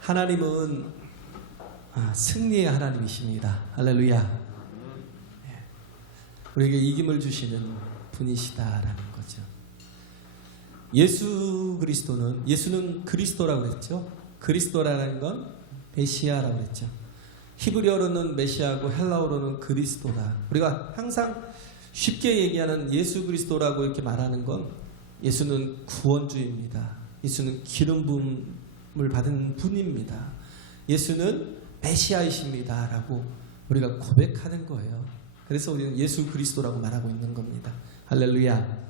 하나님은 승리의 하나님이십니다. 할렐루야. 우리에게 이김을 주시는 분이시다라는 거죠. 예수는 그리스도라고 그랬죠. 그리스도라는 건 메시아라고 그랬죠. 히브리어로는 메시아고 헬라어로는 그리스도다. 우리가 항상 쉽게 얘기하는 예수 그리스도라고 이렇게 말하는 건 예수는 구원주입니다. 예수는 기름 부음을 받은 분입니다. 예수는 메시아이십니다 라고 우리가 고백하는 거예요. 그래서 우리는 예수 그리스도라고 말하고 있는 겁니다. 할렐루야.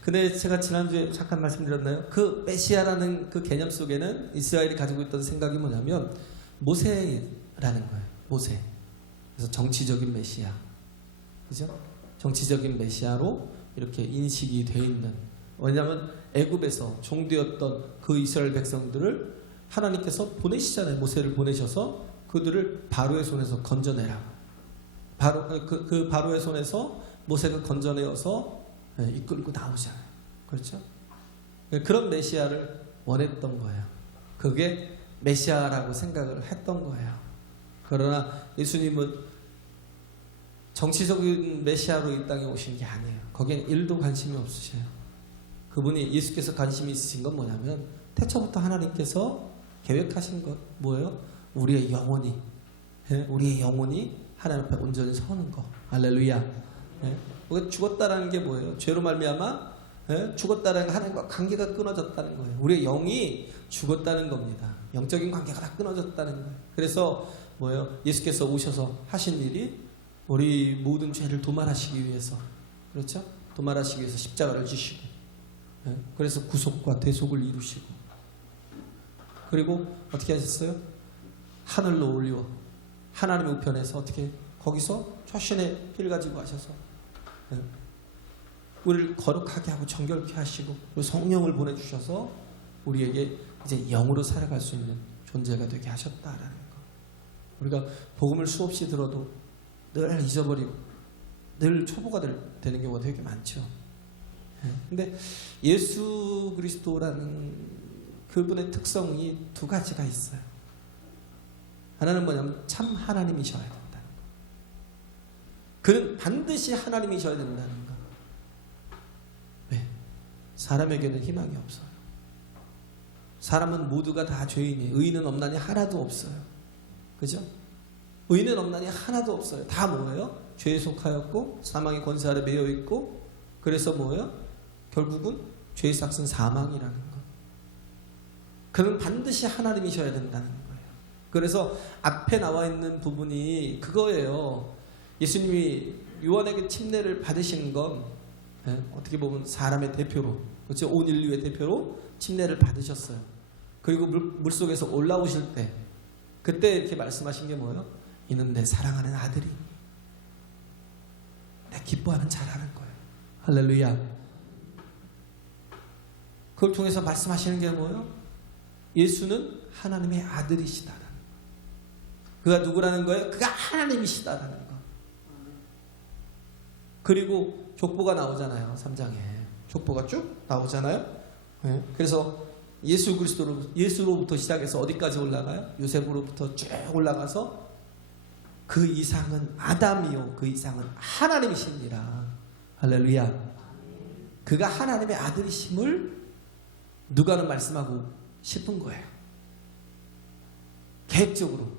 근데 제가 지난주에 잠깐 말씀드렸나요? 그 메시아라는 그 개념 속에는 이스라엘이 가지고 있던 생각이 뭐냐면 모세라는 거예요. 모세. 그래서 정치적인 메시아. 그죠? 정치적인 메시아로 이렇게 인식이 되어 있는. 왜냐하면 애굽에서 종되었던 그 이스라엘 백성들을 하나님께서 보내시잖아요. 모세를 보내셔서 그들을 바로의 손에서 건져내라고. 그 바로의 손에서 모세가 건져내어서 이끌고 나오잖아요. 그렇죠? 그런 메시아를 원했던 거예요. 그게 메시아라고 생각을 했던 거예요. 그러나 예수님은 정치적인 메시아로 이 땅에 오신 게 아니에요. 거기엔 일도 관심이 없으셔요. 그분이 예수께서 관심이 있으신 건 뭐냐면 태초부터 하나님께서 계획하신 것 뭐예요? 우리의 영혼이 하나님 앞에 온전히 서는 거. 할렐루야. 죽었다라는 게 뭐예요? 죄로 말미암아 죽었다라는 게 하나님과 관계가 끊어졌다는 거예요. 우리의 영이 죽었다는 겁니다. 영적인 관계가 다 끊어졌다는 거예요. 그래서 뭐예요? 예수께서 오셔서 하신 일이 우리 모든 죄를 도말하시기 위해서, 그렇죠? 도말하시기 위해서 십자가를 지시고, 그래서 구속과 대속을 이루시고, 그리고 어떻게 하셨어요? 하늘로 올리워 하나님의 우편에서 어떻게 거기서 초신의 피를 가지고 하셔서 우리를 거룩하게 하고 정결케 하시고 성령을 보내주셔서 우리에게 이제 영으로 살아갈 수 있는 존재가 되게 하셨다라는 거. 우리가 복음을 수없이 들어도 늘 잊어버리고 늘 초보가 되는 경우가 되게 많죠. 근데 예수 그리스도라는 그분의 특성이 두 가지가 있어요. 하나는 뭐냐면 참 하나님이셔야 된다는 거. 그는 반드시 하나님이셔야 된다는 거. 왜? 사람에게는 희망이 없어요. 사람은 모두가 다 죄인이에요. 의인은 없나니 하나도 없어요. 그죠? 의인은 없나니 하나도 없어요. 다 뭐예요? 죄에 속하였고 사망의 권세 아래 매여 있고, 그래서 뭐예요? 결국은 죄의 삭은 사망이라는 거. 그는 반드시 하나님이셔야 된다는 거예요. 그래서 앞에 나와 있는 부분이 그거예요. 예수님이 요한에게 침례를 받으신 건 어떻게 보면 사람의 대표로, 그렇죠? 온 인류의 대표로 침례를 받으셨어요. 그리고 물속에서 올라오실 때 그때 이렇게 말씀하신 게 뭐예요? 이는 내 사랑하는 아들이, 내 기뻐하는 자라는 거예요. 할렐루야. 그걸 통해서 말씀하시는 게 뭐예요? 예수는 하나님의 아들이시다라는 거. 그가 누구라는 거예요? 그가 하나님이시다라는 거. 그리고 족보가 나오잖아요. 3장에 족보가 쭉 나오잖아요. 그래서 예수로부터 시작해서 어디까지 올라가요? 요셉으로부터 쭉 올라가서 그 이상은 아담이요 그 이상은 하나님이십니다. 할렐루야. 그가 하나님의 아들이심을 누가는 말씀하고 싶은 거예요. 계획적으로.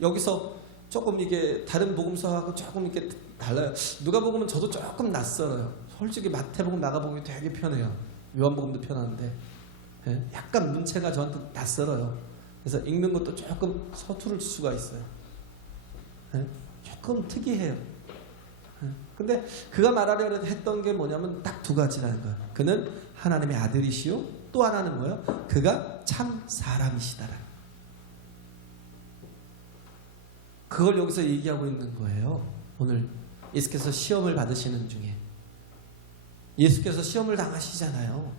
여기서 조금 이게 다른 복음서하고 조금 이렇게 달라요. 누가복음은 저도 조금 낯설어요. 솔직히 마태복음, 마가복음이 되게 편해요. 요한복음도 편한데 약간 문체가 저한테 낯설어요. 그래서 읽는 것도 조금 서투를 수가 있어요. 조금 특이해요. 근데 그가 말하려 했던 게 뭐냐면 딱 두 가지라는 거예요. 그는 하나님의 아들이시요, 또 하나는 뭐예요? 그가 참 사람이시다라는 거예요. 그걸 여기서 얘기하고 있는 거예요. 오늘 예수께서 시험을 받으시는 중에 예수께서 시험을 당하시잖아요.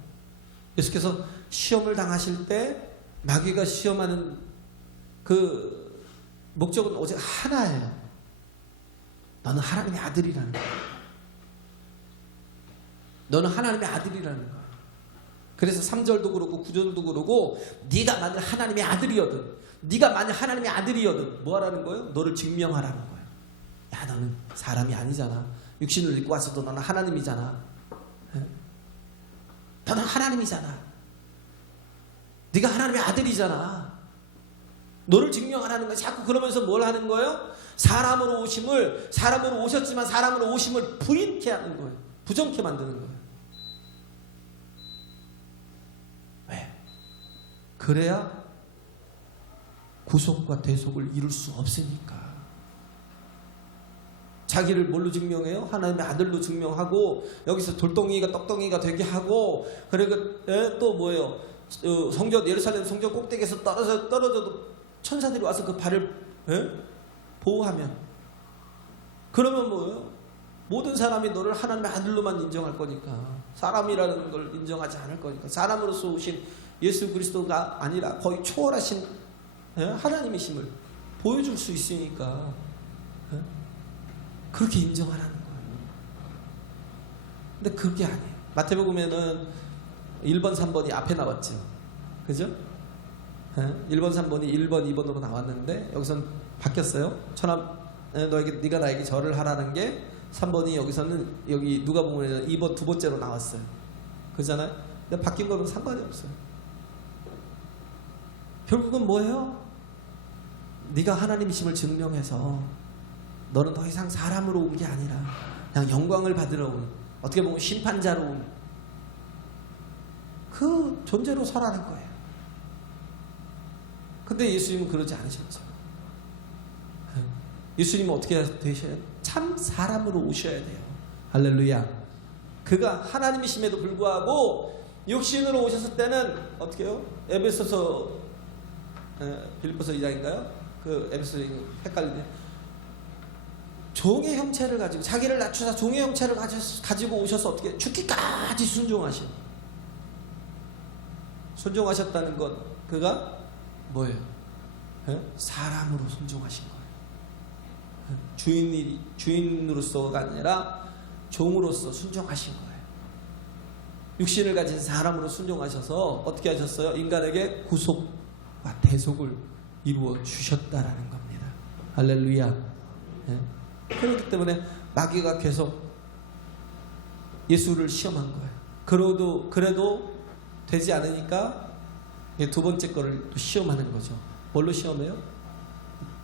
예수께서 시험을 당하실 때 마귀가 시험하는 그 목적은 오직 하나예요. 너는 하나님의 아들이라는 거예요. 너는 하나님의 아들이라는 거예요. 그래서 3절도 그러고 9절도 그러고 네가 만일 하나님의 아들이거든, 네가 만일 하나님의 아들이거든 뭐 하라는 거예요? 너를 증명하라는 거예요. 야, 너는 사람이 아니잖아. 육신을 입고 왔어도 너는 하나님이잖아. 너는 하나님이잖아. 네가 하나님의 아들이잖아. 너를 증명하라는 거야. 자꾸 그러면서 뭘 하는 거예요? 사람으로 오셨지만 사람으로 오심을 부인케 하는 거예요. 부정케 만드는 거예요. 왜? 그래야 구속과 대속을 이룰 수 없으니까. 자기를 뭘로 증명해요? 하나님의 아들로 증명하고 여기서 돌덩이가 떡덩이가 되게 하고, 그리고 또 뭐예요? 성전, 예루살렘 성전 꼭대기에서 떨어져도 천사들이 와서 그 발을 보호하면, 그러면 뭐예요? 모든 사람이 너를 하나님의 아들로만 인정할 거니까, 사람이라는 걸 인정하지 않을 거니까, 사람으로서 오신 예수 그리스도가 아니라 거의 초월하신 하나님이심을 보여줄 수 있으니까 그렇게 인정하라는 거예요. 근데 그게 아니에요. 마태복음에는 1번, 3번이 앞에 나왔죠. 그죠? 1번, 3번이 1번, 2번으로 나왔는데 여기서는 바뀌었어요. 네가 나에게 절을 하라는 게 3번이 여기서는 여기 누가복음에는 2번 두 번째로 나왔어요. 그잖아요. 근데 바뀐 거는 상관이 없어요. 결국은 뭐예요? 네가 하나님이심을 증명해서 너는 더 이상 사람으로 온 게 아니라 그냥 영광을 받으러 온, 어떻게 보면 심판자로 온 그 존재로 서라는 거예요. 근데 예수님은 그러지 않으셨죠. 예수님은 어떻게 되셔야? 참 사람으로 오셔야 돼요. 할렐루야. 그가 하나님이심에도 불구하고 육신으로 오셨을 때는 어떻게 해요? 에베소서 빌립보서 2장인가요? 그 에베소서 헷갈리네. 종의 형체를 가지고, 자기를 낮추사 종의 형체를 가지고 오셔서 어떻게 죽기까지 순종하셨다는 건 그가 뭐예요? 사람으로 순종하신 거예요. 주인으로서가 아니라 종으로서 순종하신 거예요. 육신을 가진 사람으로 순종하셔서 어떻게 하셨어요? 인간에게 구속과 대속을 이루어 주셨다라는 겁니다. 할렐루야. 그렇기 때문에 마귀가 계속 예수를 시험한 거예요. 그래도 되지 않으니까 두 번째 거를 또 시험하는 거죠. 뭘로 시험해요?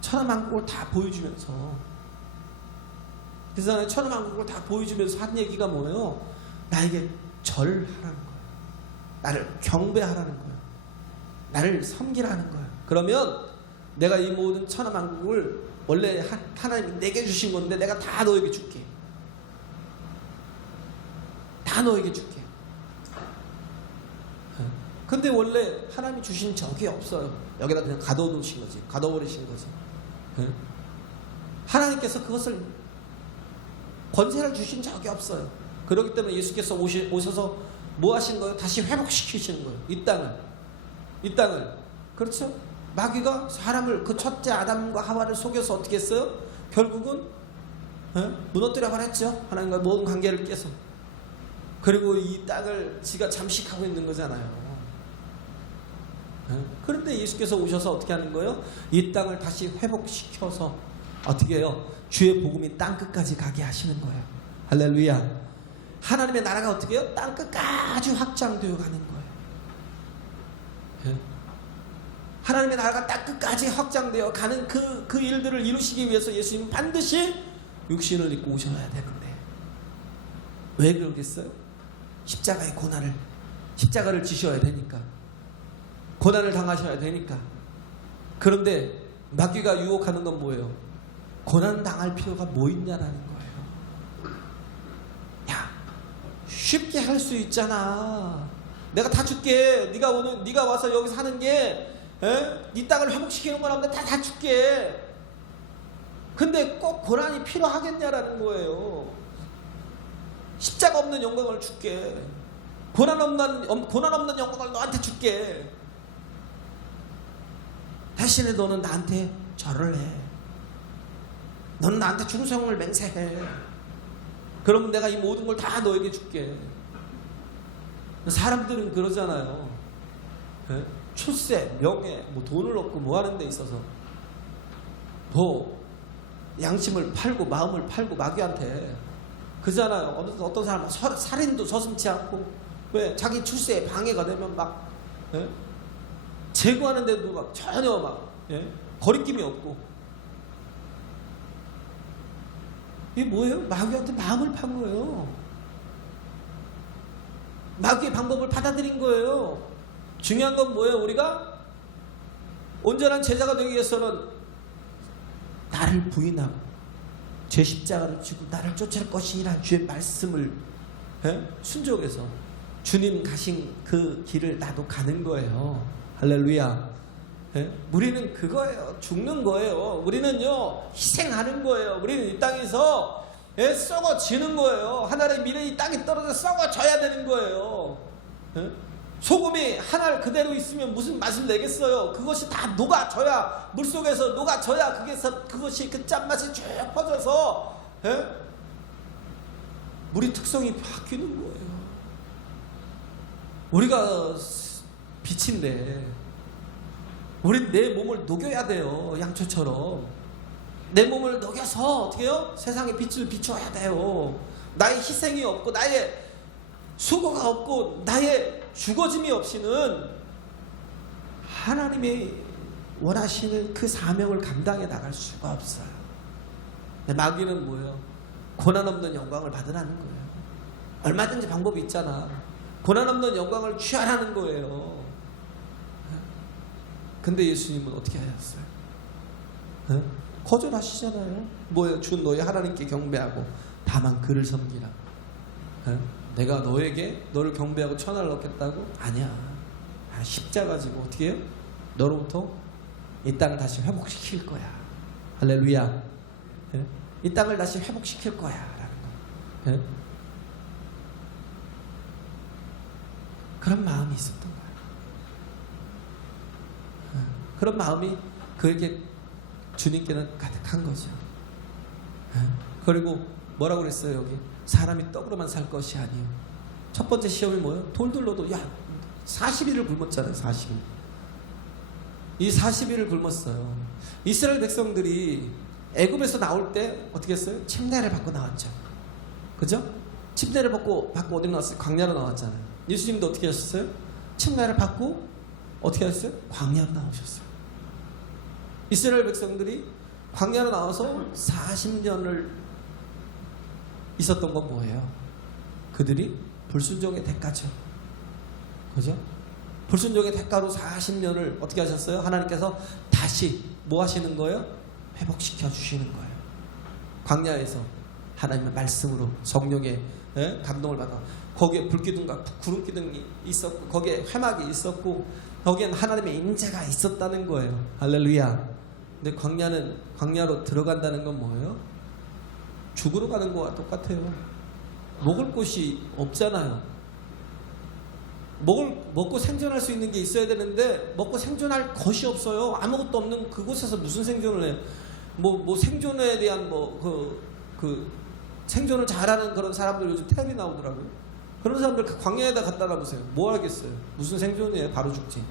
천하만국을 다 보여주면서, 그래서 천하만국을 다 보여주면서 한 얘기가 뭐예요? 나에게 절하라는 거예요. 나를 경배하라는 거예요. 나를 섬기라는 거예요. 그러면 내가 이 모든 천하만국을 원래 하나님이 내게 주신 건데 내가 다 너에게 줄게. 다 너에게 줄게. 근데 원래 하나님이 주신 적이 없어요. 여기다 그냥 가둬놓으신 거지. 가둬버리신 거지. 하나님께서 그것을 권세를 주신 적이 없어요. 그렇기 때문에 예수께서 오셔서 뭐 하신 거예요? 다시 회복시키시는 거예요. 이 땅을. 그렇죠? 마귀가 사람을, 그 첫째 아담과 하와를 속여서 어떻게 했어요? 결국은 무너뜨려 버렸죠. 하나님과 모든 관계를 깨서. 그리고 이 땅을 지가 잠식하고 있는 거잖아요. 그런데 예수께서 오셔서 어떻게 하는 거예요? 이 땅을 다시 회복시켜서 어떻게 해요? 주의 복음이 땅 끝까지 가게 하시는 거예요. 할렐루야. 하나님의 나라가 어떻게 해요? 땅 끝까지 확장되어 가는 거예요. 하나님의 나라가 땅 끝까지 확장되어 가는 그 일들을 이루시기 위해서 예수님은 반드시 육신을 입고 오셔야 되는데, 왜 그러겠어요? 십자가를 지셔야 되니까, 고난을 당하셔야 되니까. 그런데 마귀가 유혹하는 건 뭐예요? 고난 당할 필요가 뭐 있냐라는 거예요. 야, 쉽게 할 수 있잖아. 내가 다 줄게. 네가 와서 여기서 하는 게 네 땅을 회복시키는 거라면 다 줄게. 근데 꼭 고난이 필요하겠냐라는 거예요. 십자가 없는 영광을 줄게. 고난 없는 영광을 너한테 줄게. 대신에 너는 나한테 절을 해. 너는 나한테 충성을 맹세해. 그러면 내가 이 모든 걸 다 너에게 줄게. 사람들은 그러잖아요. 출세, 명예, 뭐 돈을 얻고 뭐 하는 데 있어서 양심을 팔고 마음을 팔고 마귀한테 그잖아요. 어떤 사람은 살인도 서슴지 않고, 왜? 자기 출세에 방해가 되면 막 제거하는데도 막 전혀 막 거리낌이 없고. 이게 뭐예요? 마귀한테 마음을 판 거예요. 마귀의 방법을 받아들인 거예요. 중요한 건 뭐예요? 우리가 온전한 제자가 되기 위해서는 나를 부인하고 제 십자가를 지고 나를 쫓을 것이라는 주의 말씀을 순종해서 주님 가신 그 길을 나도 가는 거예요. 할렐루야. 우리는 그거예요. 죽는 거예요. 우리는요, 희생하는 거예요. 우리는 이 땅에서 썩어지는 거예요. 하나님의 미래 이 땅에 떨어져 썩어져야 되는 거예요. 소금이 한 알 그대로 있으면 무슨 맛을 내겠어요? 그것이 다 녹아져야, 물속에서 녹아져야 그것이 그 짠맛이 쭉 퍼져서 물의 특성이 바뀌는 거예요. 우리가 빛인데 우리 내 몸을 녹여야 돼요. 양초처럼 내 몸을 녹여서 어떻게 해요? 세상에 빛을 비춰야 돼요. 나의 희생이 없고 나의 수고가 없고 나의 죽어짐이 없이는 하나님이 원하시는 그 사명을 감당해 나갈 수가 없어요. 마귀는 뭐예요? 고난 없는 영광을 받으라는 거예요. 얼마든지 방법이 있잖아. 고난 없는 영광을 취하라는 거예요. 근데 예수님은 어떻게 하셨어요? 거절하시잖아요. 뭐예요? 주 너희 하나님께 경배하고 다만 그를 섬기라. 내가 너를 경배하고 천하를 얻겠다고? 아니야. 십자가 지고 어떻게 해요? 너로부터 이 땅을 다시 회복시킬 거야. 할렐루야. 이 땅을 다시 회복시킬 거야 라는 거. 그런 마음이 있었던 거예요. 그런 마음이 그에게 주님께는 가득한 거죠. 그리고 뭐라고 그랬어요? 여기 사람이 떡으로만 살 것이 아니요. 첫 번째 시험이 뭐예요? 돌들로도 40일을 굶었잖아요. 40일. 이 40일을 굶었어요. 이스라엘 백성들이 애굽에서 나올 때 어떻게 했어요? 침례를 받고 나왔죠. 그죠? 침례를 받고 어디로 나왔어요? 광야로 나왔잖아요. 예수님도 어떻게 하셨어요? 침례를 받고 어떻게 하셨어요? 광야로 나오셨어요. 이스라엘 백성들이 광야로 나와서 40년을 있었던 건 뭐예요? 그들이 불순종의 대가죠. 그죠? 불순종의 대가로 40년을 어떻게 하셨어요? 하나님께서 다시 뭐 하시는 거예요? 회복시켜 주시는 거예요. 광야에서 하나님의 말씀으로 성령의 감동을 받아 거기에 불기둥과 구름기둥이 있었고 거기에 회막이 있었고 거기엔 하나님의 임재가 있었다는 거예요. 할렐루야. 근데 광야로 들어간다는 건 뭐예요? 죽으러 가는 거와 똑같아요. 먹을 곳이 없잖아요. 먹고 생존할 수 있는 게 있어야 되는데 먹고 생존할 것이 없어요. 아무것도 없는 그곳에서 무슨 생존을 해요? 뭐 생존에 대한 그 생존을 잘하는 그런 사람들 요즘 텔레비 나오더라고요. 그런 사람들 그 광야에다 갖다 놔보세요. 뭐 하겠어요? 무슨 생존이에요? 바로 죽지.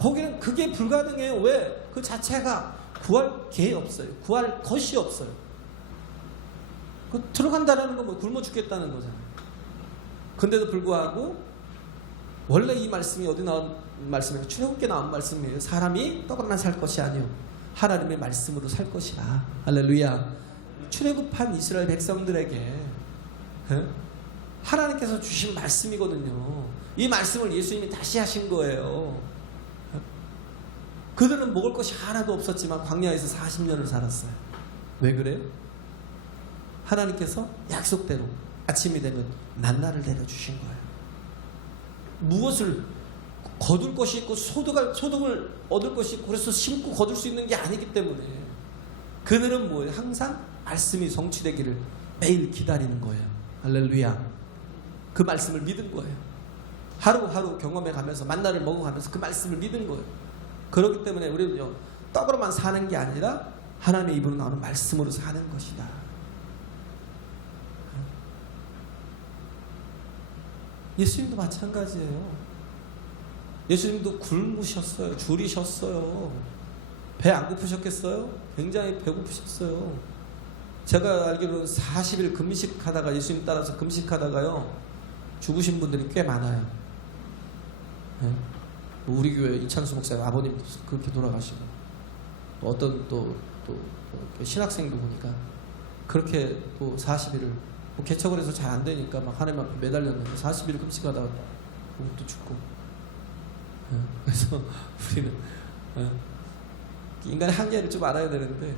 거기는 그게 불가능해요. 왜? 그 자체가 구할 게 없어요. 구할 것이 없어요. 들어간다는 건 뭐 굶어 죽겠다는 거잖아요. 근데도 불구하고 원래 이 말씀이 어디 나온 말씀이에요? 출애굽기에 나온 말씀이에요. 사람이 떡으로만 살 것이 아니요 하나님의 말씀으로 살 것이라. 할렐루야. 출애굽한 이스라엘 백성들에게 하나님께서 주신 말씀이거든요. 이 말씀을 예수님이 다시 하신 거예요. 그들은 먹을 것이 하나도 없었지만 광야에서 40년을 살았어요. 왜 그래요? 하나님께서 약속대로 아침이 되면 만나를 내려주신 거예요. 무엇을 거둘 것이 있고 소득을 얻을 것이 있고 그래서 심고 거둘 수 있는 게 아니기 때문에 그들은 뭐예요? 항상 말씀이 성취되기를 매일 기다리는 거예요. 할렐루야. 그 말씀을 믿은 거예요. 하루하루 경험해 가면서 만나를 먹어가면서 그 말씀을 믿은 거예요. 그렇기 때문에 우리는요, 떡으로만 사는 게 아니라 하나님의 입으로 나오는 말씀으로 사는 것이다. 예수님도 마찬가지예요. 예수님도 굶으셨어요. 줄이셨어요. 배 안 고프셨겠어요? 굉장히 배고프셨어요. 제가 알기로는 40일 금식하다가 예수님 따라서 금식하다가요 죽으신 분들이 꽤 많아요. 네? 우리 교회 이창수 목사님 아버님도 그렇게 돌아가시고 어떤 또 신학생도 보니까 그렇게 또 40일을 뭐 개척을 해서 잘 안 되니까 막 하나님 앞에 매달렸는데 40일 금식하다가 또 죽고. 네? 그래서 우리는 인간의 한계를 좀 알아야 되는데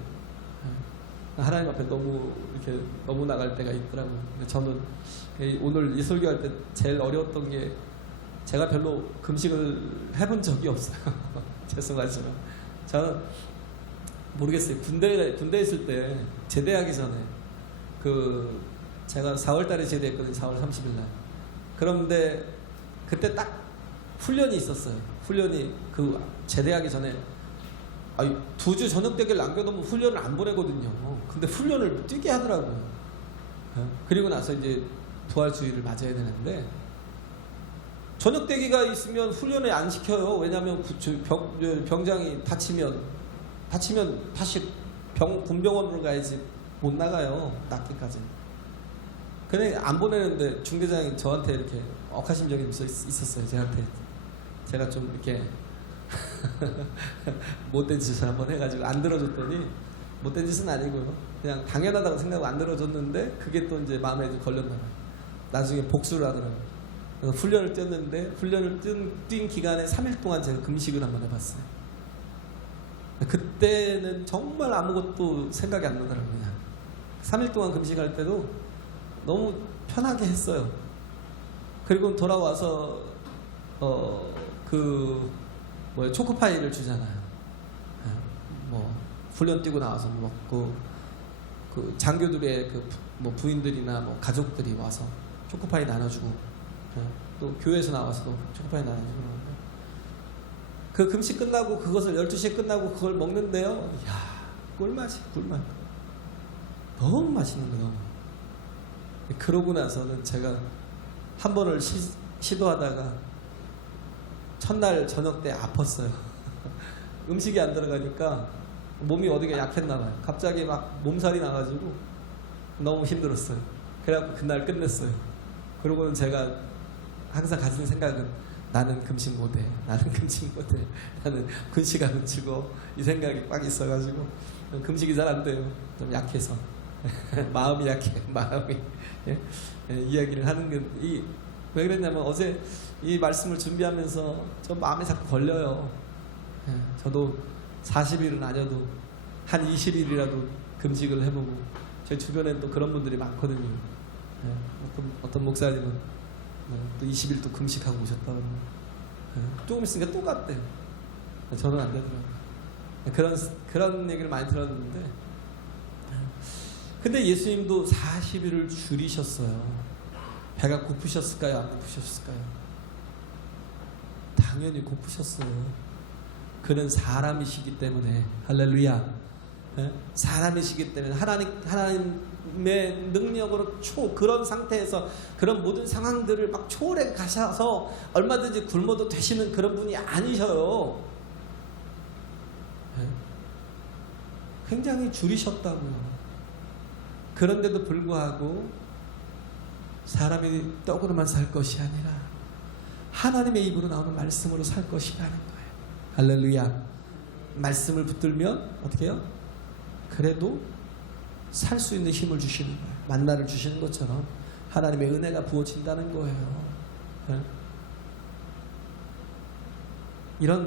하나님 앞에 너무 나갈 때가 있더라고요. 근데 저는 오늘 이 설교할 때 제일 어려웠던 게 제가 별로 금식을 해본 적이 없어요. 죄송하지만 저는 모르겠어요. 군대 있을 때 제대하기 전에 제가 4월달에 제대했거든요. 4월 30일날. 그런데 그때 딱 훈련이 있었어요. 훈련이 제대하기 전에 2주 저녁 대기를 남겨놓으면 훈련을 안 보내거든요. 근데 훈련을 뛰게 하더라고요. 그리고 나서 이제 부활주의를 맞아야 되는데 저녁 대기가 있으면 훈련을 안 시켜요. 왜냐하면 병장이 다치면 다시 군병원으로 가야지 못 나가요. 낫기까지. 근데 안 보내는데 중대장이 저한테 이렇게 억하신 적이 있었어요. 제가 좀 이렇게 못된 짓을 한번 해가지고 안 들어줬더니, 못된 짓은 아니고요, 그냥 당연하다고 생각하고 안 들어줬는데 그게 또 이제 마음에 좀 걸렸나 봐요. 나중에 복수를 하더라고요. 그래서 훈련을 뛰었는데 훈련을 뛴 기간에 3일 동안 제가 금식을 한번 해봤어요. 그때는 정말 아무것도 생각이 안 나더라고요. 그냥 3일 동안 금식할 때도 너무 편하게 했어요. 그리고 돌아와서 초코파이를 주잖아요. 뭐 훈련 뛰고 나와서 먹고, 장교들의 부인들이나 뭐 가족들이 와서 초코파이 나눠주고, 또 교회에서 나와서도 초코파이 나눠주고. 그 금식 끝나고 그것을 12시에 끝나고 그걸 먹는데요, 이야, 꿀맛. 너무 맛있는 거예요. 그러고 나서는 제가 한 번을 시도하다가 첫날 저녁 때 아팠어요. 음식이 안 들어가니까 몸이 어디가 약했나 봐요. 갑자기 막 몸살이 나가지고 너무 힘들었어요. 그래갖고 그날 끝냈어요. 그러고는 제가 항상 가진 생각은 나는 금식 못해. 나는 군식 안 치고, 이 생각이 꽉 있어가지고 금식이 잘 안 돼요. 좀 약해서. 마음이 약해. 예? 이야기를 하는 게 왜 그랬냐면 어제 이 말씀을 준비하면서 저 마음에 자꾸 걸려요. 저도 40일은 아니어도 한 20일이라도 금식을 해보고, 제 주변엔 또 그런 분들이 많거든요. 어떤 목사님은 또 20일 또 금식하고 오셨다고 조금 있으니까 또 갔대요. 저는 안 되더라고요. 그런 얘기를 많이 들었는데, 근데 예수님도 40일을 줄이셨어요. 배가 고프셨을까요? 안 고프셨을까요? 당연히 고프셨어요. 그는 사람이시기 때문에. 할렐루야. 사람이시기 때문에 하나님의 능력으로 그런 상태에서 그런 모든 상황들을 막 초월해 가셔서 얼마든지 굶어도 되시는 그런 분이 아니셔요. 굉장히 줄이셨다고요. 그런데도 불구하고 사람이 떡으로만 살 것이 아니라 하나님의 입으로 나오는 말씀으로 살 것이라는 거예요. 할렐루야. 말씀을 붙들면 어떻게 해요? 그래도 살 수 있는 힘을 주시는 거예요. 만나를 주시는 것처럼 하나님의 은혜가 부어진다는 거예요.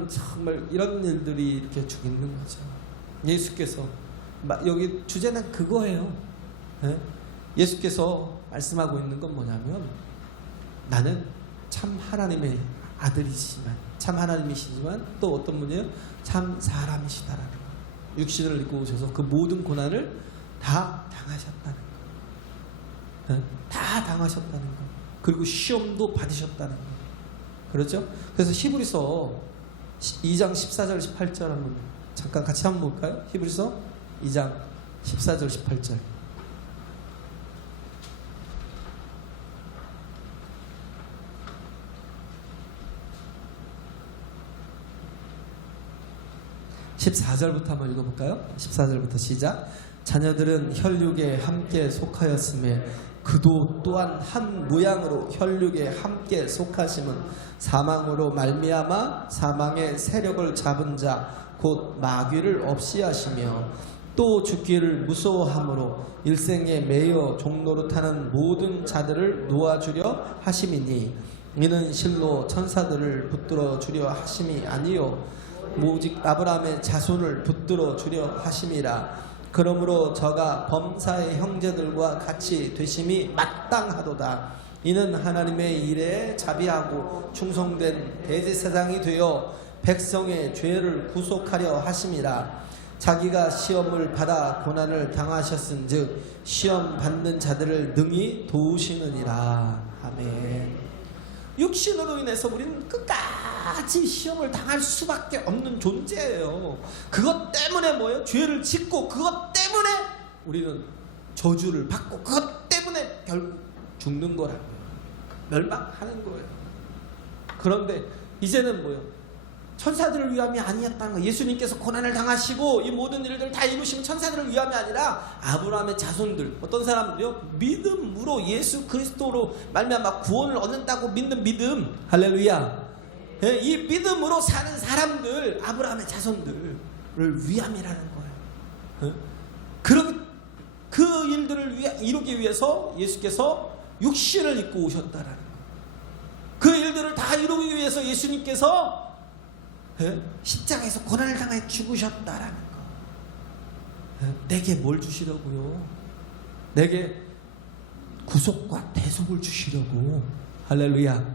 정말 이런 일들이 이렇게 죽이는 거죠. 예수께서 여기 주제는 그거예요. 예수께서 말씀하고 있는 건 뭐냐면, 나는 참 하나님의 아들이시지만, 참 하나님이시지만 또 어떤 분이에요? 참 사람이시다라는 거. 육신을 입고 오셔서 그 모든 고난을 다 당하셨다는 거. 네? 다 당하셨다는 거. 그리고 시험도 받으셨다는 거. 그렇죠? 그래서 히브리서 2장 14절 18절 한번 잠깐 같이 한번 볼까요? 히브리서 2장 14절 18절. (14절부터) 한번 읽어볼까요? 14절부터 시작. 자녀들은 혈육에 함께 속하였음에 그도 또한 한 모양으로 혈육에 함께 속하심은 사망으로 말미암아 사망의 세력을 잡은 자 곧 마귀를 없이 하시며 또 죽기를 무서워함으로 일생에 매여 종노릇하는 모든 자들을 놓아주려 하심이니 이는 실로 천사들을 붙들어 주려 하심이 아니요 오직 아브라함의 자손을 붙들어 주려 하심이라. 그러므로 저가 범사의 형제들과 같이 되심이 마땅하도다. 이는 하나님의 일에 자비하고 충성된 대제사장이 되어 백성의 죄를 구속하려 하심이라. 자기가 시험을 받아 고난을 당하셨은즉 시험 받는 자들을 능히 도우시느니라. 아멘. 육신으로 인해서 우리는 끝까지 시험을 당할 수밖에 없는 존재예요. 그것 때문에 뭐예요? 죄를 짓고 그것 때문에 우리는 저주를 받고 그것 때문에 결국 죽는 거라고요. 멸망하는 거예요. 그런데 이제는 뭐예요? 천사들을 위함이 아니었다는 거예요. 예수님께서 고난을 당하시고 이 모든 일들을 다 이루시면 천사들을 위함이 아니라 아브라함의 자손들, 어떤 사람들이요? 믿음으로 예수 그리스도로 말미암아 구원을 얻는다고 믿는 믿음. 할렐루야. 이 믿음으로 사는 사람들, 아브라함의 자손들을 위함이라는 거예요. 그 일들을 이루기 위해서 예수께서 육신을 입고 오셨다라는 거예요. 그 일들을 다 이루기 위해서 예수님께서 십자가에서 고난을 당해 죽으셨다라는 거. 내게 뭘 주시려고요? 내게 구속과 대속을 주시려고. 할렐루야.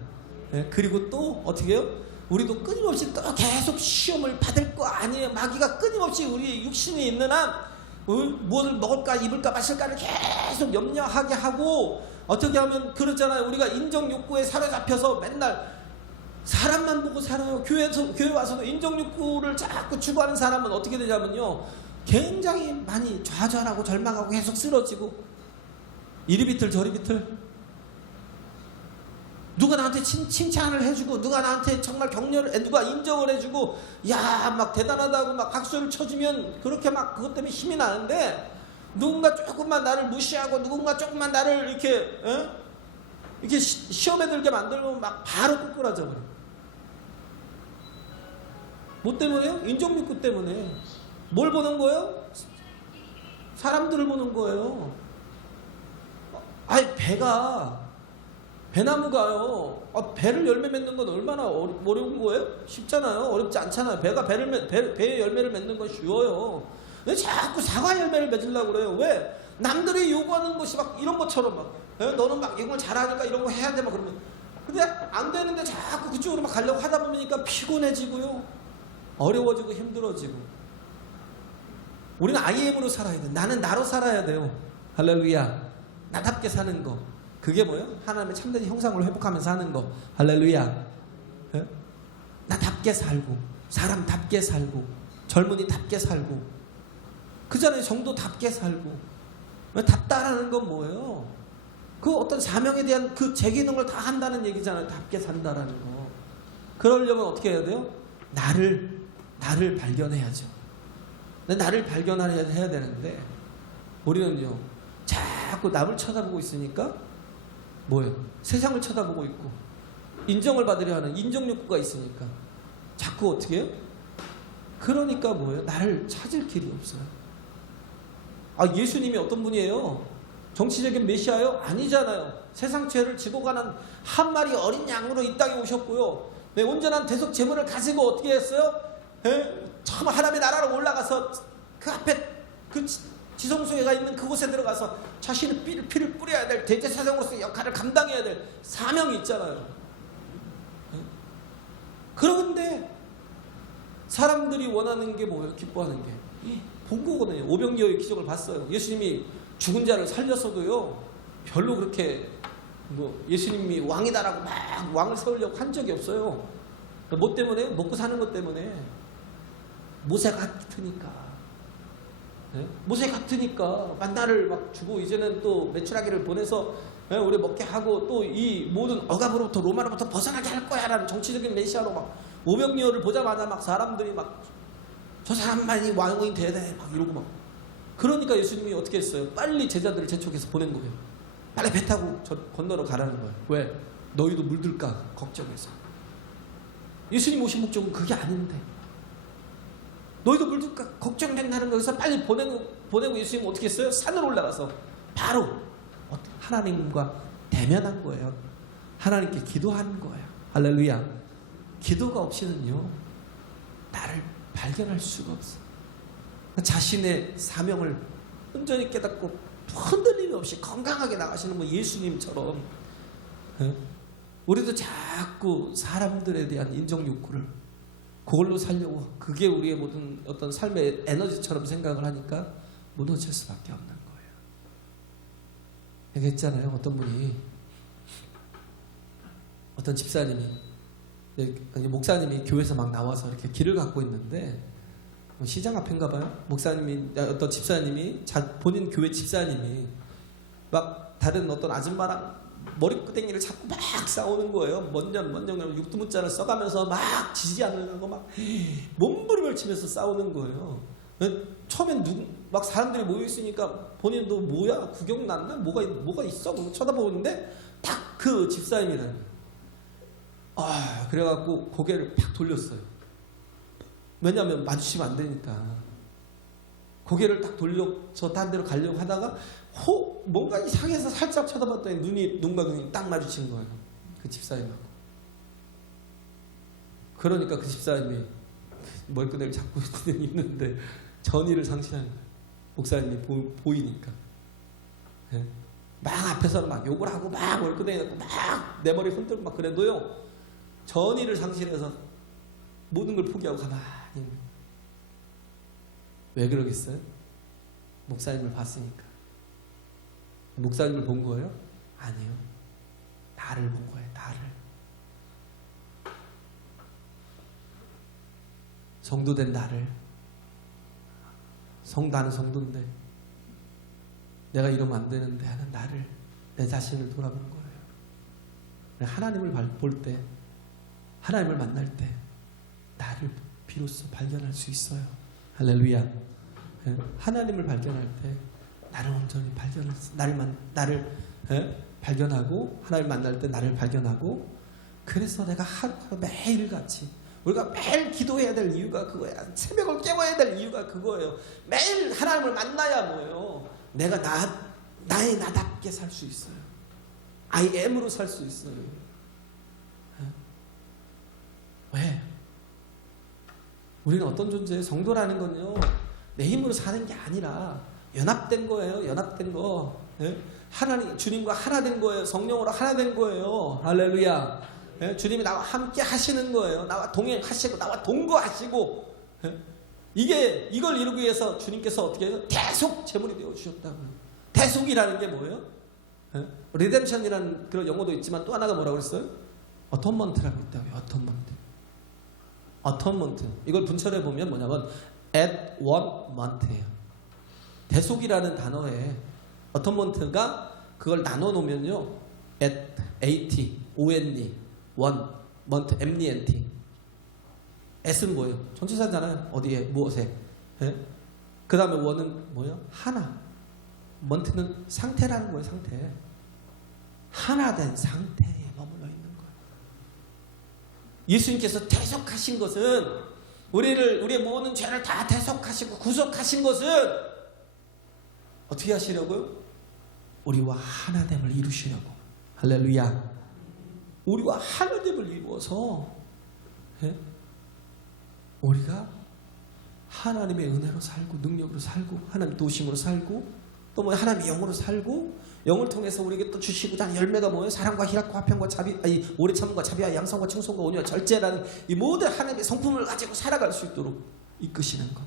그리고 또 어떻게 해요? 우리도 끊임없이 또 계속 시험을 받을 거 아니에요. 마귀가 끊임없이 우리 육신에 있는 한 무엇을 먹을까 입을까 마실까를 계속 염려하게 하고, 어떻게 하면 그렇잖아요. 우리가 인정욕구에 사로잡혀서 맨날 사람만 보고 살아요. 교회 와서도 인정욕구를 자꾸 추구하는 사람은 어떻게 되냐면요, 굉장히 많이 좌절하고 절망하고 계속 쓰러지고, 이리 비틀 저리 비틀, 누가 나한테 칭찬을 해주고 누가 나한테 정말 격려를, 누가 인정을 해주고 야 막 대단하다고 막 박수를 쳐주면 그렇게 막 그것 때문에 힘이 나는데, 누군가 조금만 나를 무시하고 누군가 조금만 나를 이렇게 시험에 들게 만들면 막 바로 ቁ꾸라져 버려. 뭐 때문에요? 인정욕구 때문에. 뭘 보는 거예요? 사람들을 보는 거예요. 아니 배나무가요. 배를 열매 맺는 건 얼마나 어려운 거예요? 쉽잖아요. 어렵지 않잖아요. 배에 열매를 맺는 건 쉬워요. 왜 자꾸 사과 열매를 맺으려고 그래요? 왜? 남들이 요구하는 것이 막 이런 것처럼 막 너는 막 이걸 잘하니까 이런 거 해야 돼 막 그러면, 근데 안 되는데 자꾸 그쪽으로 막 가려고 하다 보니까 피곤해지고요, 어려워지고 힘들어지고. 우리는 IM으로 살아야 돼. 나는 나로 살아야 돼요. 할렐루야. 나답게 사는 거. 그게 뭐예요? 하나님의 참된 형상을 회복하면서 사는 거. 할렐루야. 나답게 살고, 사람답게 살고, 젊은이답게 살고, 그전에 정도답게 살고. 답다라는 건 뭐예요? 그 어떤 사명에 대한 그 제 기능을 다 한다는 얘기잖아요. 답게 산다라는 거. 그러려면 어떻게 해야 돼요? 나를 발견해야죠. 나를 발견해야 되는데, 우리는요 자꾸 남을 쳐다보고 있으니까 뭐예요? 세상을 쳐다보고 있고, 인정을 받으려 하는 인정욕구가 있으니까 자꾸 어떻게 해요? 그러니까 뭐예요? 나를 찾을 길이 없어요. 예수님이 어떤 분이에요? 정치적인 메시아요? 아니잖아요. 세상 죄를 지고 가는 한 마리 어린 양으로 이 땅에 오셨고요. 네, 온전한 대속 제물을 가지고 어떻게 했어요? 처음 하나님의 나라로 올라가서 그 앞에 그 지성소에가 있는 그곳에 들어가서 자신의 피를 뿌려야 될 대제사장으로서 역할을 감당해야 될 사명이 있잖아요. 그런데 사람들이 원하는 게 뭐예요? 기뻐하는 게. 본 거거든요. 오병이어의 기적을 봤어요. 예수님이 죽은 자를 살렸어도요, 별로 그렇게 예수님이 왕이다라고 막 왕을 세우려고 한 적이 없어요. 뭐 때문에? 먹고 사는 것 때문에. 모세 같으니까. 네? 모세 같으니까 만나를 막 주고 이제는 또 메추라기를 보내서 우리 먹게 하고 또 이 모든 억압으로부터 로마로부터 벗어나게 할 거야 라는 정치적인 메시아로 막 오병이어를 보자마자 막 사람들이 막 저 사람만이 왕이 돼야 돼 막 이러고 막. 그러니까 예수님이 어떻게 했어요? 빨리 제자들을 재촉해서 보낸 거예요. 빨리 배 타고 저 건너러 가라는 거예요. 왜? 너희도 물들까 걱정해서. 예수님 오신 목적은 그게 아닌데, 너희도 물들까 걱정된다는 거에서 빨리 보내고 예수님 어떻게 했어요? 산으로 올라가서 바로 하나님과 대면한 거예요. 하나님께 기도하는 거예요. 할렐루야. 기도가 없이는요, 나를 발견할 수가 없어. 자신의 사명을 온전히 깨닫고 흔들림이 없이 건강하게 나가시는 분 예수님처럼, 우리도 자꾸 사람들에 대한 인정 욕구를 그걸로 살려고, 그게 우리의 모든 어떤 삶의 에너지처럼 생각을 하니까 무너질 수밖에 없는 거예요. 얘기했잖아요. 어떤 분이, 어떤 집사님이, 목사님이 교회에서 막 나와서 이렇게 길을 갖고 있는데, 시장 앞인가 봐요. 목사님이, 어떤 집사님이, 본인 교회 집사님이 막 다른 어떤 아줌마랑 머리끄댕이를 잡고 막 싸우는 거예요. 먼저 육두문자를 써가면서 막 지지 않으려고 막 몸부림을 치면서 싸우는 거예요. 처음엔 막 사람들이 모여 있으니까 본인도 뭐야 구경 났나 뭐가 있어 쳐다보는데 딱 그 집사님이라는 거예요. 그래갖고 고개를 팍 돌렸어요. 왜냐하면 마주치면 안 되니까. 고개를 딱 돌려서 딴 데로 가려고 하다가 뭔가 이상해서 살짝 쳐다봤더니 눈과 눈이 딱 마주친 거예요. 그 집사님하고. 그러니까 그 집사님이 머리끄댕이를 잡고 있는데 전의를 상실하는 거예요. 목사님이 보이니까. 네? 막 앞에서는 막 욕을 하고 막 머리끄댕이 갖고 막 내 머리 흔들고 막 그래도요, 전의를 상실해서 모든 걸 포기하고 가만히. 왜 그러겠어요? 목사님을 봤으니까. 목사님을 본 거예요? 아니요. 나를 본 거예요. 나를. 성도된 나를. 나는 성도인데 내가 이러면 안 되는데 하는 나를, 내 자신을 돌아본 거예요. 하나님을 볼 때, 하나님을 만날 때 나를 비로소 발견할 수 있어요. 할렐루야. 하나님을 발견할 때 나를 온전히 나를 발견하고, 하나님을 만날 때 나를 발견하고, 그래서 내가 하루하루 매일같이, 우리가 매일 기도해야 될 이유가 그거야. 새벽을 깨워야 될 이유가 그거예요. 매일 하나님을 만나야 뭐예요? 내가 나의 나답게 살 수 있어요. I am으로 살 수 있어요. 왜? 우리는 어떤 존재예요? 성도라는 건요, 내 힘으로 사는 게 아니라 연합된 거예요. 연합된 거. 하나님, 주님과 하나 된 거예요. 성령으로 하나 된 거예요. 할렐루야. 주님이 나와 함께 하시는 거예요. 나와 동행하시고, 나와 동거하시고. 이걸 이루기 위해서 주님께서 어떻게 해요? 대속 제물이 되어 주셨다고요. 대속이라는 게 뭐예요? 리뎀션이라는 그런 용어도 있지만 또 하나가 뭐라고 그랬어요? 어톤먼트라고 있다고요. 어톤먼트. 이걸 분철해 보면 뭐냐면 at one month예요. 대속이라는 단어에 어톤먼트가 그걸 나눠 놓으면요, at 80, ONE, one, month, MNT. S는 뭐예요? 전치사잖아요. 어디에, 무엇에. 그 다음에 one은 뭐예요? 하나. month는 상태라는 거예요. 상태. 하나 된 상태에 머물러 있는 거예요. 예수님께서 대속하신 것은, 우리의 모든 죄를 다 대속하시고 구속하신 것은 어떻게 하시려고요? 우리와 하나됨을 이루시려고. 할렐루야. 우리와 하나됨을 이루어서 우리가 하나님의 은혜로 살고, 능력으로 살고, 하나님 도심으로 살고, 또 뭐 하나님의 영으로 살고 영을 통해서 우리에게 또 주시고자 하는 열매가 뭐예요? 사랑과 희락과 화평과 자비, 오래 참음과 자비와 양성과 충성과 온유와 절제라는 이 모든 하나님의 성품을 가지고 살아갈 수 있도록 이끄시는 것.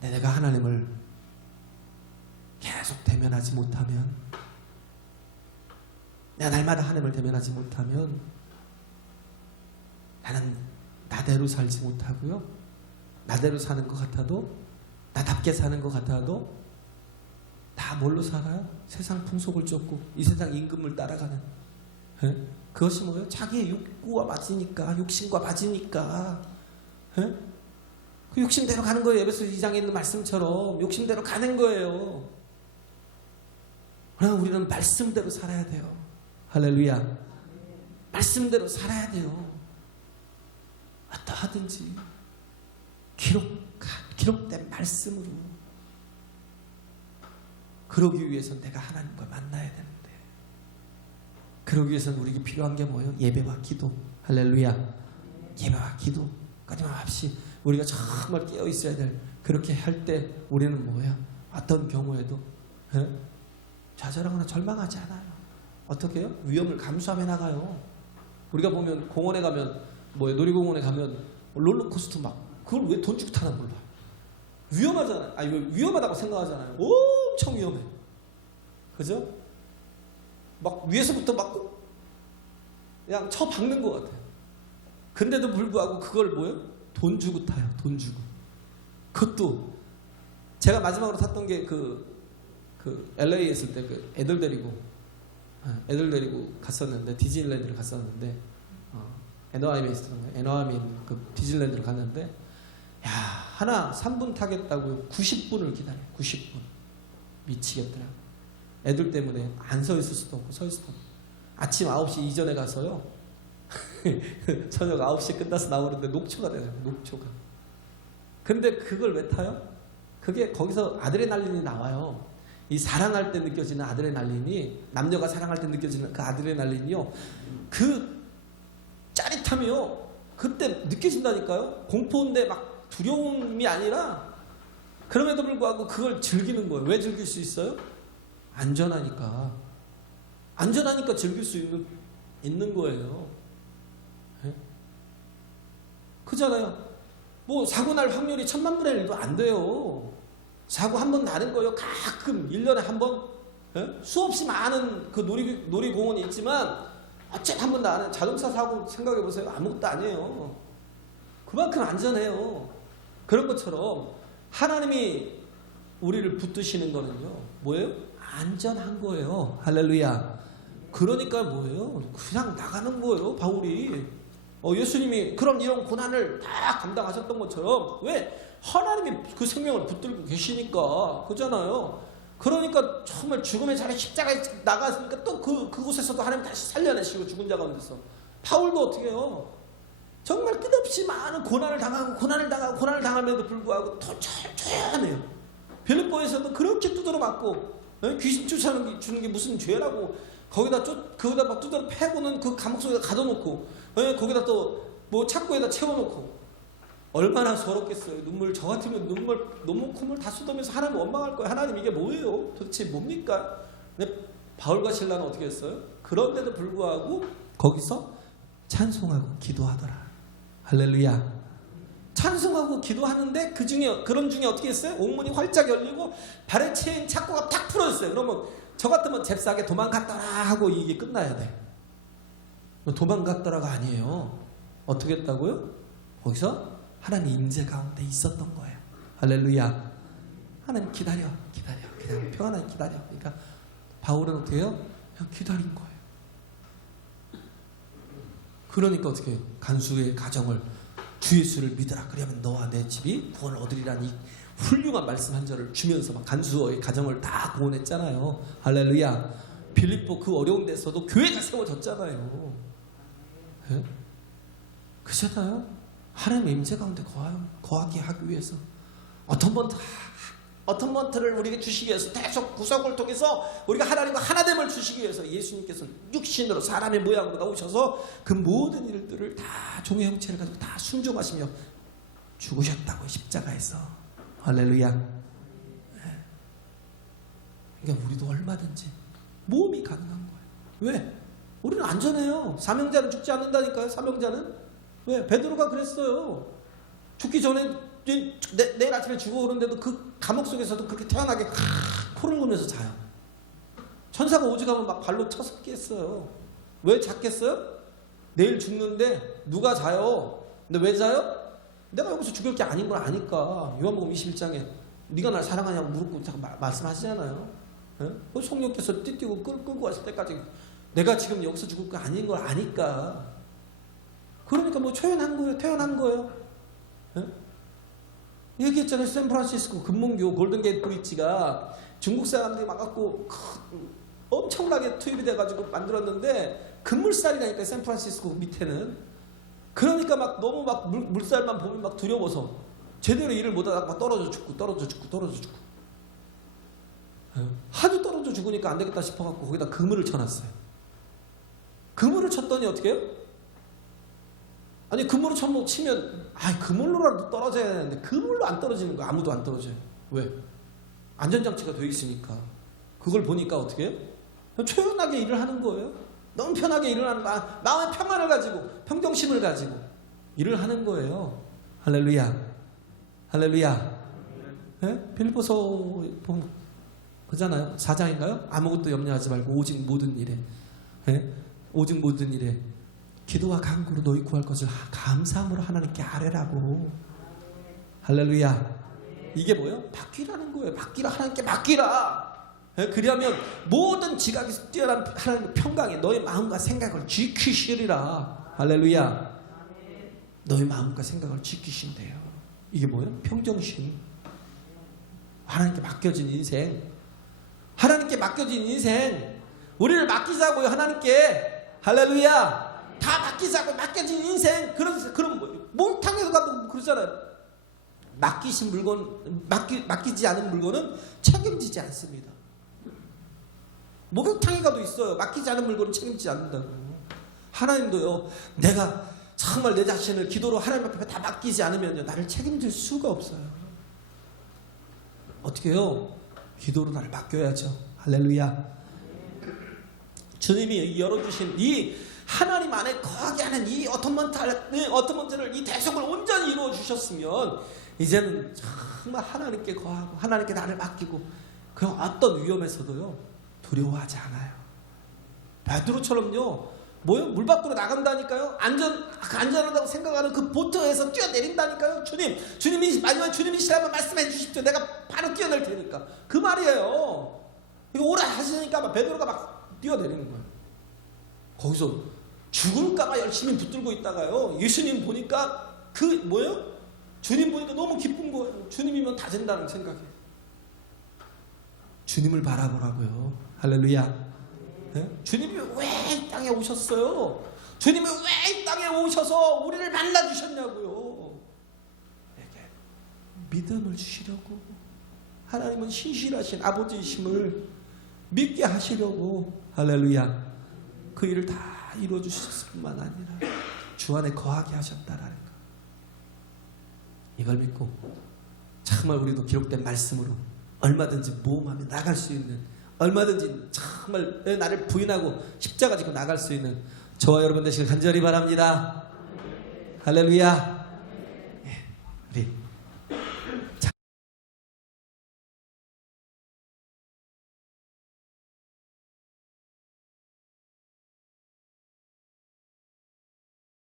내가 하나님을 계속 대면하지 못하면, 내가 날마다 하나님을 대면하지 못하면 나는 나대로 살지 못하고요, 나대로 사는 것 같아도, 나답게 사는 것 같아도 다 뭘로 살아요? 세상 풍속을 쫓고 이 세상 임금을 따라가는. 에? 그것이 뭐예요? 자기의 욕구와 맞으니까, 욕심과 맞으니까. 에? 그 욕심대로 가는 거예요. 에베소 2장에 있는 말씀처럼 욕심대로 가는 거예요. 그러나 우리는 말씀대로 살아야 돼요. 할렐루야. 말씀대로 살아야 돼요. 어떠하든지 기록된 말씀으로. 그러기 위해서는 내가 하나님과 만나야 되는데, 그러기 위해서는 우리에게 필요한 게 뭐예요? 예배와 기도. 할렐루야. 예배와 기도. 끊임없이 우리가 정말 깨어 있어야 될, 그렇게 할 때 우리는 뭐야? 어떤 경우에도 좌절하거나 절망하지 않아요. 어떻게 해요? 위험을 감수하며 나가요. 우리가 보면 공원에 가면, 놀이공원에 가면 롤러코스터 막, 그걸 왜 돈 주고 타나 몰라. 위험하잖아요. 위험하다고 생각하잖아요. 엄청 위험해. 그죠? 막 위에서부터 막 그냥 쳐박는 것 같아요. 근데도 불구하고 그걸 뭐예요? 돈 주고 타요. 돈 주고. 그것도 제가 마지막으로 탔던 게 LA에 있을 때 애들 데리고 갔었는데, 디즈니랜드를 갔었는데, 애너하임에 있었던 거예요. 애너하임에 있는 그 디즈니랜드를 갔는데, 야, 하나 3분 타겠다고 90분을 기다려요. 90분. 미치겠더라고. 애들 때문에 안 서 있을 수도 없고 서 있을 수도 없고. 아침 9시 이전에 가서요, 저녁 9시에 끝나서 나오는데 녹초가 되잖아요. 녹초가. 근데 그걸 왜 타요? 그게 거기서 아드레날린이 나와요. 이 사랑할 때 느껴지는 아드레날린이, 남녀가 사랑할 때 느껴지는 그 아드레날린이요, 그 짜릿함이요, 그때 느껴진다니까요. 공포인데 막 두려움이 아니라, 그럼에도 불구하고 그걸 즐기는 거예요. 왜 즐길 수 있어요? 안전하니까. 안전하니까 즐길 수 있는 거예요. 네? 그잖아요. 사고 날 확률이 1000만분의 1도 안 돼요. 사고 한 번 나는 거요. 가끔 1년에 한 번, 수없이 많은 그 놀이공원이 있지만 어쨌든 한 번 나는 자동차 사고 생각해 보세요. 아무것도 아니에요. 그만큼 안전해요. 그런 것처럼 하나님이 우리를 붙드시는 거는요, 뭐예요? 안전한 거예요. 할렐루야. 그러니까 뭐예요? 그냥 나가는 거예요. 바울이 예수님이 이런 고난을 다 감당하셨던 것처럼, 왜? 하나님이 그 생명을 붙들고 계시니까. 그잖아요. 그러니까 정말 죽음의 자리 십자가에 나갔으니까 또 그곳에서도 하나님 다시 살려내시고, 죽은 자 가운데서. 바울도 어떻게 해요? 정말 끝없이 많은 고난을 당함에도 불구하고 더 조용해요. 빌립보에서도 그렇게 두드러 맞고, 귀신 쫓아주는 게 무슨 죄라고, 거기다 막 두드러 패고는 그 감옥 속에다 가둬놓고, 거기다 또 창고에다 채워놓고, 얼마나 서럽겠어요. 저 같으면 눈물 콧물 다 쏟으면서 하나님 원망할 거예요. 하나님 이게 뭐예요? 도대체 뭡니까? 근데 바울과 실라는 어떻게 했어요? 그런데도 불구하고 거기서 찬송하고 기도하더라. 할렐루야. 찬송하고 기도하는데 그런 중에 어떻게 했어요? 옥문이 활짝 열리고 발에 채인 착고가 탁 풀어졌어요. 그러면 저 같으면 잽싸게 도망갔더라 하고 이게 끝나야 돼. 도망갔더라가 아니에요. 어떻게 했다고요? 거기서 하나님 임재 가운데 있었던 거예요. 할렐루야. 하나님 기다려. 평안하게 기다려. 그러니까 바울은 어떻게 해요? 그냥 기다린 거예요. 그러니까 어떻게 해요? 간수의 가정을, 주 예수를 믿으라. 그러면 너와 내 집이 구원을 얻으리라는 이 훌륭한 말씀 한 절을 주면서 막 간수의 가정을 다 구원했잖아요. 할렐루야. 빌립보 그 어려운 데서도 교회가 세워졌잖아요. 네? 그렇잖아요. 하나님의 임재 가운데 거하게 하기 위해서 어텀먼트를 우리에게 주시기 위해서, 계속 구속을 통해서 우리가 하나님과 하나됨을 주시기 위해서 예수님께서는 육신으로 사람의 모양으로 나오셔서 그 모든 일들을 다 종의 형체를 가지고 다 순종하시며 죽으셨다고, 십자가에서. 할렐루야. 그러니까 우리도 얼마든지 모험이 가능한 거예요. 왜? 우리는 안전해요. 사명자는 죽지 않는다니까요. 사명자는. 왜? 베드로가 그랬어요. 죽기 전에 내일 아침에 죽어 오는데도 그 감옥 속에서도 그렇게 태연하게 코를 골면서 자요. 천사가 오직하면 막 발로 쳐서 깼어요. 왜 잤겠어요? 내일 죽는데 누가 자요? 근데 왜 자요? 내가 여기서 죽을 게 아닌 걸 아니까. 요한복음 21장에 네가 날 사랑하냐고 물고 말씀하시잖아요. 네? 성령께서 띠띠고 끌고 왔을 때까지 내가 지금 여기서 죽을 거 아닌 걸 아니까. 그러니까 뭐 초연한 거예요. 태어난 거예요. 네? 얘기했잖아요. 샌프란시스코 금문교 골든게이트 브릿지가 중국 사람들이 막 갖고 엄청나게 투입이 돼가지고 만들었는데 급물살이라니까 샌프란시스코 밑에는. 그러니까 막 너무 막 물살만 보면 막 두려워서 제대로 일을 못하다가 막 떨어져 죽고 하도 떨어져 죽으니까 안 되겠다 싶어갖고 거기다 그물을 쳐놨어요. 그물을 쳤더니 어떻게 해요? 아니 그물을 치면 그물로라도 떨어져야 되는데 그물로 안 떨어지는 거야. 아무도 안 떨어져요. 왜? 안전장치가 돼 있으니까. 그걸 보니까 어떻게 해요? 초연하게 일을 하는 거예요. 너무 편하게 일을 하는 거야. 마음의 평안을 가지고 평정심을 가지고 일을 하는 거예요. 할렐루야. 할렐루야. 네? 빌립보서 보면 그잖아요. 4장인가요? 아무것도 염려하지 말고 오직 모든 일에 오직 모든 일에 기도와 간구로 너희 구할 것을 감사함으로 하나님께 아뢰라고. 할렐루야. 이게 뭐예요? 맡기라는 거예요. 맡기라. 하나님께 맡기라. 그리하면 모든 지각이 뛰어난 하나님의 평강에 너의 마음과 생각을 지키시리라. 할렐루야. 너의 마음과 생각을 지키신대요. 이게 뭐예요? 평정심. 하나님께 맡겨진 인생. 하나님께 맡겨진 인생. 우리를 맡기자고요. 하나님께. 할렐루야. 다 맡기자고. 맡겨진 인생. 그런 목욕탕에서 가도 그러잖아요. 맡기신 물건, 맡기지 않은 물건은 책임지지 않습니다. 목욕탕에 가도 있어요. 맡기지 않은 물건은 책임지지 않는다고. 하나님도요. 내가 정말 내 자신을 기도로 하나님 앞에 다 맡기지 않으면요, 나를 책임질 수가 없어요. 어떻게 해요? 기도로 나를 맡겨야죠. 할렐루야. 주님이 열어주신 이 하나님 안에 거하게 하는 이 어터먼트를 이 대속을 온전히 이루어 주셨으면 이제는 정말 하나님께 거하고 하나님께 나를 맡기고 그 어떤 위험에서도요 두려워하지 않아요. 베드로처럼요, 뭐요? 물 밖으로 나간다니까요. 안전하다고 생각하는 그 보트에서 뛰어내린다니까요. 주님이 마지막에 주님이시라면 말씀해 주십시오. 내가 바로 뛰어낼 테니까. 그 말이에요. 이거 오래 하시니까 막 베드로가 막 뛰어내리는 거예요. 거기서 죽을까봐 열심히 붙들고 있다가요, 예수님 보니까 주님 보니까 너무 기쁜 거예요. 주님이면 다 된다는 생각에. 주님을 바라보라고요. 할렐루야. 네? 주님이 왜 이 땅에 오셨어요? 주님이 왜 이 땅에 오셔서 우리를 만나주셨냐고요. 이렇게 믿음을 주시려고. 하나님은 신실하신 아버지이심을 믿게 하시려고. 할렐루야. 그 일을 다 이루어주셨을 뿐만 아니라 주 안에 거하게 하셨다라는 거. 이걸 믿고 정말 우리도 기록된 말씀으로 얼마든지 모험하며 나갈 수 있는, 얼마든지 정말 나를 부인하고 십자가 지고 나갈 수 있는 저와 여러분 되시길 간절히 바랍니다. 할렐루야. 우리